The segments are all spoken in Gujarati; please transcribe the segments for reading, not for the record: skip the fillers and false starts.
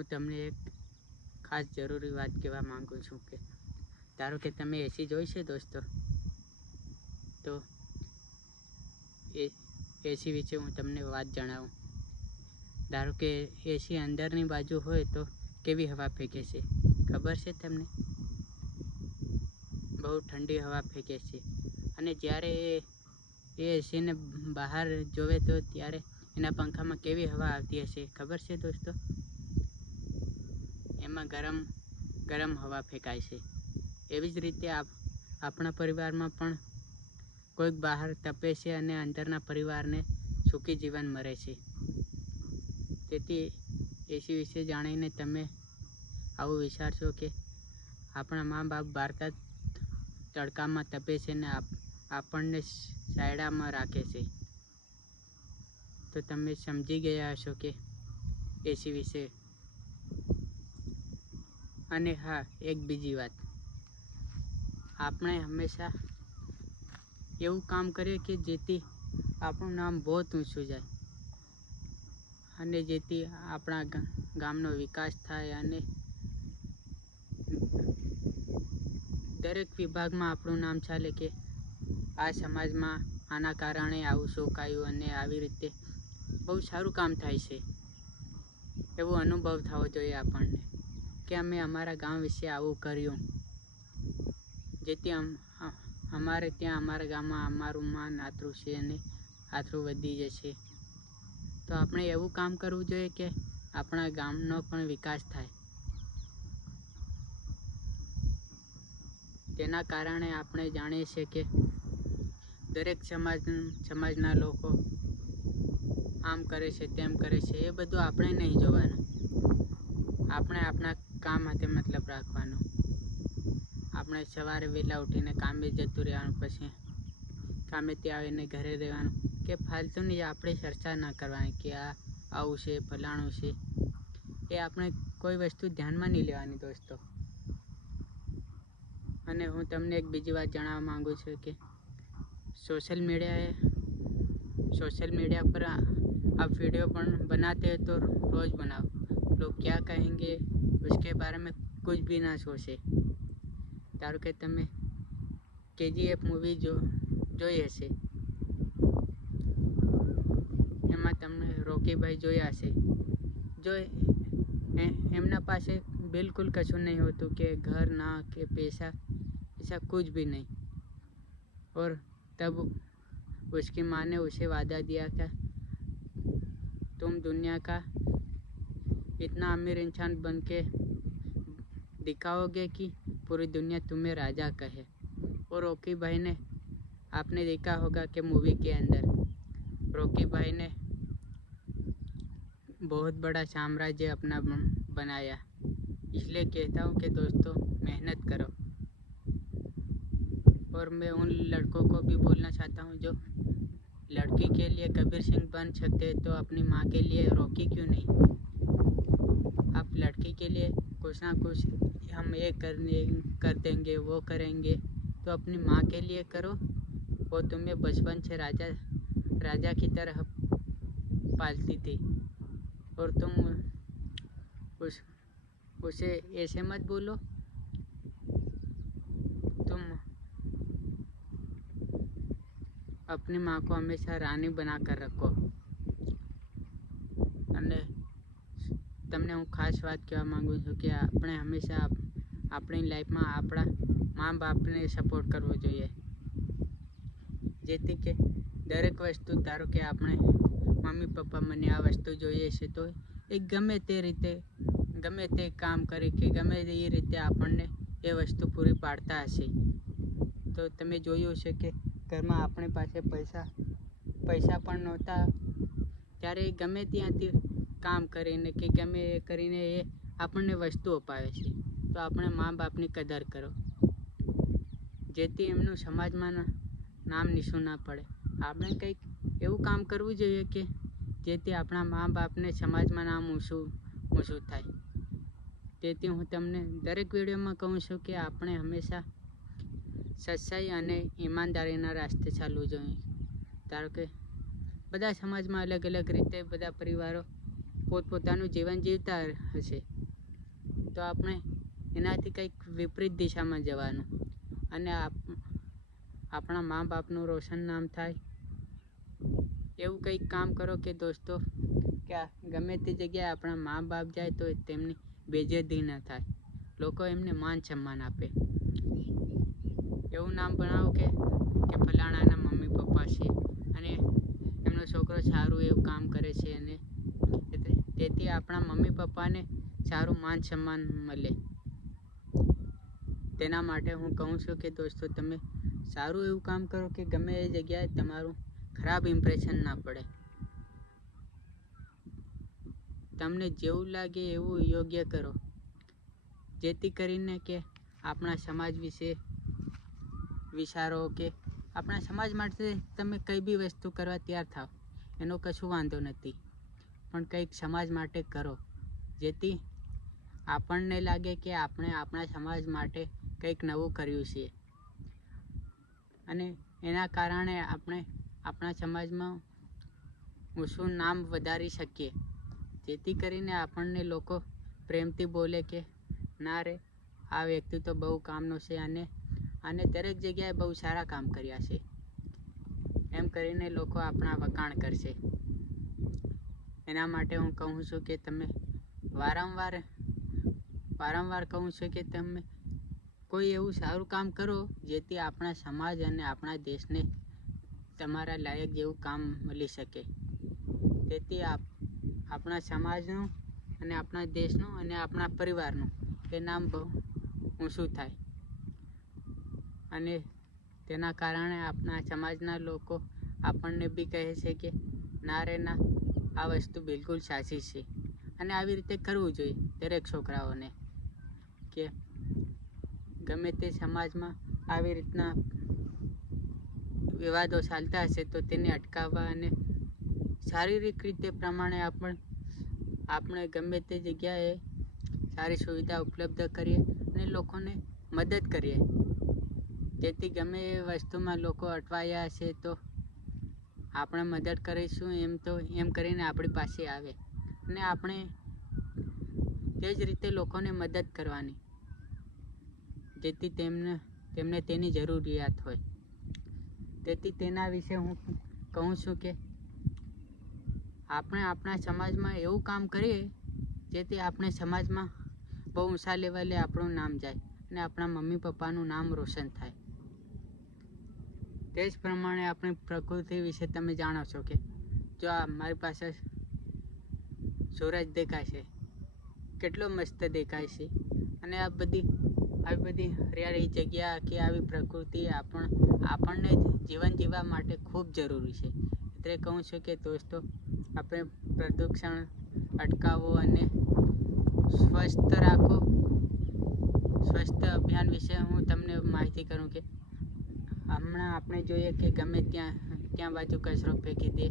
હું તમને એક ખાસ જરૂરી વાત કહેવા માંગુ છું કે ધારો કે તમે એસી જોઈ છે દોસ્તો, તો એસી વિશે હું તમને વાત જણાવું. ધારો કે એસી અંદરની બાજુ હોય તો કેવી હવા ફેંકે છે ખબર છે તમને? બહુ ઠંડી હવા ફેંકે છે. અને જ્યારે એ એસીને બહાર જોવે તો ત્યારે એના પંખામાં કેવી હવા આવતી હશે ખબર છે દોસ્તો? એમાં ગરમ હવા ફેંકાય છે. એવી જ રીતે આપણા પરિવારમાં પણ કોઈક બહાર તપે છે અને અંદરના પરિવારને સુખી જીવન મળે છે. તેથી એસી વિશે જાણીને તમે આવું વિચારશો કે આપણા મા બાપ બહાર તડકામાં તપે છે ને આપણને છાયડામાં રાખે છે. તો તમે સમજી ગયા હશો કે એસી વિશે. અને હા, એક બીજી વાત, આપણે હંમેશા એવું કામ કરીએ કે જેથી આપણું નામ બહુ ઊંચું જાય અને જેથી આપણા ગામનો વિકાસ થાય અને દરેક વિભાગમાં આપણું નામ ચાલે કે આ સમાજમાં આના કારણે આવું શોકાયું અને આવી રીતે બહુ સારું કામ થાય છે એવો અનુભવ થવો જોઈએ આપણને કે અમે અમારા ગામ વિશે આવું કર્યું, જેથી અમારે ત્યાં અમારા ગામમાં અમારું માન આટલું છે અને આટલું વધી જશે. તો આપણે એવું કામ કરવું જોઈએ કે આપણા ગામનો પણ વિકાસ થાય. તેના કારણે આપણે જાણીએ છીએ કે દરેક સમાજના લોકો આમ કરે છે તેમ કરે છે, એ બધું આપણે નહીં જોવાનું. આપણે આપણા કામ સાથે મતલબ રાખવાનો. આપણે સવારે વહેલા ઉઠીને કામે જતું રહેવાનું, પછી કામેથી આવીને ઘરે રહેવાનું કે ફાલતુની આપણે ચર્ચા ના કરવાની કે આવું છે ફલાણું છે. એ આપણે કોઈ વસ્તુ ધ્યાનમાં નહીં લેવાની દોસ્તો. અને હું તમને એક બીજી વાત જણાવવા માંગુ છું કે सोशल मीडिया पर आप वीडियो बनाते हैं तो रोज़ बनाओ. लोग क्या कहेंगे उसके बारे में कुछ भी ना सोचे. ધારો કે તમે KGF મૂવી જોઈ હશે, એમાં તમે રોકીભાઈ જોયા હશે. જો એમના પાસે બિલકુલ કશું નહીં હોતું કે ઘર ના કે पैसा, ऐसा कुछ भी नहीं. और तब उसकी माँ ने उसे वादा दिया था तुम दुनिया का इतना अमीर इंसान बन के दिखाओगे कि पूरी दुनिया तुम्हें राजा कहे. और रॉकी भाई ने, आपने देखा होगा कि मूवी के अंदर रॉकी भाई ने बहुत बड़ा साम्राज्य अपना बनाया. इसलिए कहता हूँ कि दोस्तों मेहनत करो. और मैं उन लड़कों को भी बोलना चाहता हूँ जो लड़की के लिए कबीर सिंह बन सकते हैं तो अपनी माँ के लिए रॉकी क्यों नहीं? आप लड़की के लिए कुछ ना कुछ हम ये कर देंगे वो करेंगे, तो अपनी माँ के लिए करो. वो तुम्हें बचपन से राजा की तरह पालती थी और तुम उसे ऐसे मत बोलो. तुम अपनी माँ को हमेशा रानी बना कर रखो. અને તમને હું ખાસ વાત કહેવા માંગુ છું કે આપણે હંમેશા આપણી લાઈફમાં આપણા મા બાપને સપોર્ટ કરવો જોઈએ, જેથી કે દરેક વસ્તુ, ધારો કે આપણે મમ્મી પપ્પા મને આ વસ્તુ જોઈએ છે તો એ ગમે તે કામ કરી કે ગમે એ રીતે આપણને એ વસ્તુ પૂરી પાડતા હશે. તો તમે જોયું છે કે ઘરમાં આપણી પાસે પૈસા પણ નહોતા ત્યારે ગમે ત્યાંથી કામ કરીને કે ગમે એ કરીને એ આપણને વસ્તુ અપાવે છે. તો આપણે મા બાપની કદર કરો, જેથી એમનું સમાજમાં નામ નિશું ના પડે. આપણે કંઈક એવું કામ કરવું જોઈએ કે જેથી આપણા મા બાપને સમાજમાં નામ ઊંચું થાય. તેથી હું તમને દરેક વિડીયોમાં કહું છું કે આપણે હંમેશા સચ્ચાઈ અને ઈમાનદારીના રસ્તે ચાલવું જોઈએ. ધારો કે બધા સમાજમાં અલગ અલગ રીતે બધા પરિવારો પોતપોતાનું જીવન જીવતા હશે, તો આપણે એનાથી કંઈક વિપરીત દિશામાં જવાનું અને આપણા મા બાપનું રોશન નામ થાય એવું કંઈક કામ કરો કે દોસ્તો કે ગમે તે જગ્યાએ આપણા મા બાપ જાય તો તેમની બેઇજ્જતી ન થાય, લોકો એમને માન સન્માન આપે. એવું નામ બનાવો કે ફલાણાના મમ્મી પપ્પા છે અને એમનો છોકરો સારું એવું કામ કરે છે અને તેથી આપણા મમ્મી પપ્પાને સારું માન સન્માન મળે. તેના માટે હું કહું છું કે દોસ્તો તમે સારું એવું કામ કરો કે ગમે એ જગ્યાએ તમારું ખરાબ ઇમ્પ્રેશન ના પડે. તમને જેવું લાગે એવું યોગ્ય કરો, જેથી કરીને કે આપણા સમાજ વિશે વિચારો કે આપણા સમાજ માટે તમે કઈ બી વસ્તુ કરવા તૈયાર થાવ, એનો કશું વાંધો નથી, પણ કંઈક સમાજ માટે કરો જેથી આપણને લાગે કે આપણે આપણા સમાજ માટે કંઈક નવું કર્યું છે અને એના કારણે આપણે આપણા સમાજમાં ઊંચું નામ વધારી શકીએ, જેથી કરીને આપણને લોકો પ્રેમથી બોલે કે ના રે આ વ્યક્તિ તો બહુ કામનો છે અને દરેક જગ્યાએ બહુ સારા કામ કર્યા છે, એમ કરીને લોકો આપણા વખાણ કરશે. એના માટે હું કહું છું કે તમે વારંવાર કહું છું કે તમે કોઈ એવું સારું કામ કરો જેથી આપણા સમાજ અને આપણા દેશને તમારા લાયક જેવું કામ મળી શકે, તેથી આપણા સમાજનું અને આપણા દેશનું અને આપણા પરિવારનું એ નામ બહુ ઊંચું થાય અને તેના કારણે આપણા સમાજના લોકો આપણને બી કહે છે કે ના રે ના આ વસ્તુ બિલકુલ સાચી છે. અને આવી રીતે કરવું જોઈએ દરેક છોકરાઓને કે ગમે તે સમાજમાં આવી રીતના વિવાદો ચાલતા હશે તો તેને અટકાવવા અને શારીરિક રીતે પ્રમાણે આપણે ગમે તે જગ્યાએ સારી સુવિધા ઉપલબ્ધ કરીએ અને લોકોને મદદ કરીએ, જેથી ગમે એ વસ્તુમાં લોકો અટવાયા હશે તો આપણે મદદ કરીશું એમ કરીને આપણી પાસે આવે અને આપણે તે જ રીતે લોકોને મદદ કરવાની જેથી તેમને તેની જરૂરિયાત હોય. તેથી તેના વિશે હું કહું છું કે આપણે આપણા સમાજમાં એવું કામ કરીએ જેથી આપણે સમાજમાં બહુ ઊંચા લેવલે આપણું નામ જાય અને આપણા મમ્મી પપ્પાનું નામ રોશન થાય. તે જ પ્રમાણે આપણી પ્રકૃતિ વિશે તમે જાણો છો કે જો આ મારી પાસે સૂરજ દેખાય છે, કેટલો મસ્ત દેખાય છે અને આવી બધી હરિયાળી જગ્યા કે આવી પ્રકૃતિ આપણને જીવન જીવવા માટે ખૂબ જરૂરી છે. એટલે કહું છું કે દોસ્તો આપણે પ્રદૂષણ અટકાવો અને સ્વસ્થ રાખો. સ્વસ્થ અભિયાન વિશે હું તમને માહિતી કરું કે હમણાં આપણે જોઈએ કે ગમે ત્યાં બાજુ કચરો ફેંકી દે,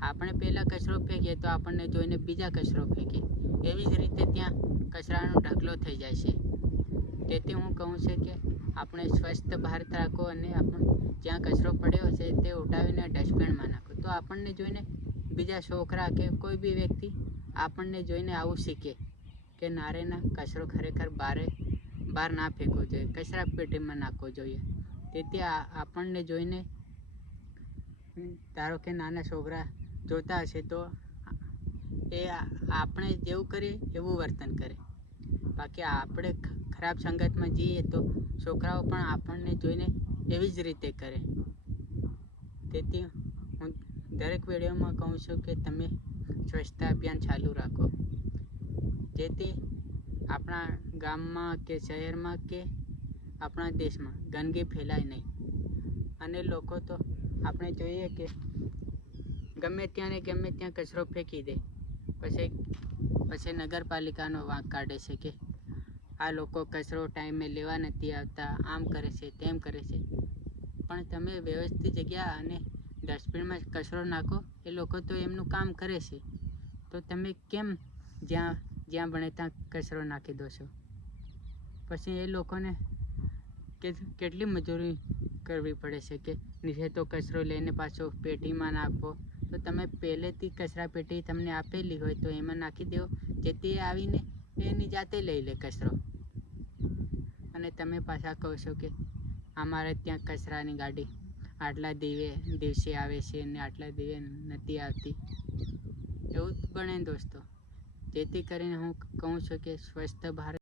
આપણે પહેલાં કચરો ફેંકીએ તો આપણને જોઈને બીજા કચરો ફેંકે, એવી જ રીતે ત્યાં કચરાનો ઢગલો થઈ જાય છે. તેથી હું કહું છું કે આપણે સ્વસ્થ ભારત રાખો અને જ્યાં કચરો પડ્યો છે તે ઉઠાવીને ડસ્ટબિનમાં નાખો, તો આપણને જોઈને બીજા છોકરા કે કોઈ બી વ્યક્તિ આપણને જોઈને આવું શીખે કે ના રે ના કચરો ખરેખર બહાર ના ફેંકવો જોઈએ, કચરા પેટીમાં નાખવો જોઈએ. તેથી આપણને જોઈને ધારો કે નાના છોકરા જોતા હશે તો એ આપણે જેવું કરીએ એવું વર્તન કરે, બાકી આપણે ખરાબ સંગતમાં જઈએ તો છોકરાઓ પણ આપણને જોઈને એવી જ રીતે કરે. તેથી હું દરેક વિડીયોમાં કહું છું કે તમે સ્વચ્છતા અભિયાન ચાલુ રાખો, જેથી આપણા ગામમાં કે શહેરમાં કે આપણા દેશમાં ગંદકી ફેલાય નહીં. અને લોકો તો આપણે જોઈએ કે ગમે ત્યાં કચરો ફેંકી દે, પછી નગરપાલિકાનો વાંક કાઢે છે કે આ લોકો કચરો ટાઈમે લેવા નથી આવતા, આમ કરે છે તેમ કરે છે. પણ તમે વ્યવસ્થિત જગ્યા અને ડસ્ટબિનમાં કચરો નાખો, એ લોકો તો એમનું કામ કરે છે, તો તમે કેમ જ્યાં બને ત્યાં કચરો નાખી દો છો? પછી એ લોકોને કેટલી મજૂરી કરવી પડે છે કે નીચે તો કચરો લઈને પાછો પેટીમાં નાખવો, તો તમે પહેલેથી કચરા પેટી તમને આપેલી હોય તો એમાં નાખી દો, જેથી આવીને એની જાતે લઈ લે કચરો. અને તમે પાછા કહો છો કે અમારે ત્યાં કચરાની ગાડી આટલા દિવસે આવે છે અને આટલા દિવસે નથી આવતી. એવું જ બને દોસ્તો. જેથી કરીને હું કહું છું કે સ્વચ્છ ભારત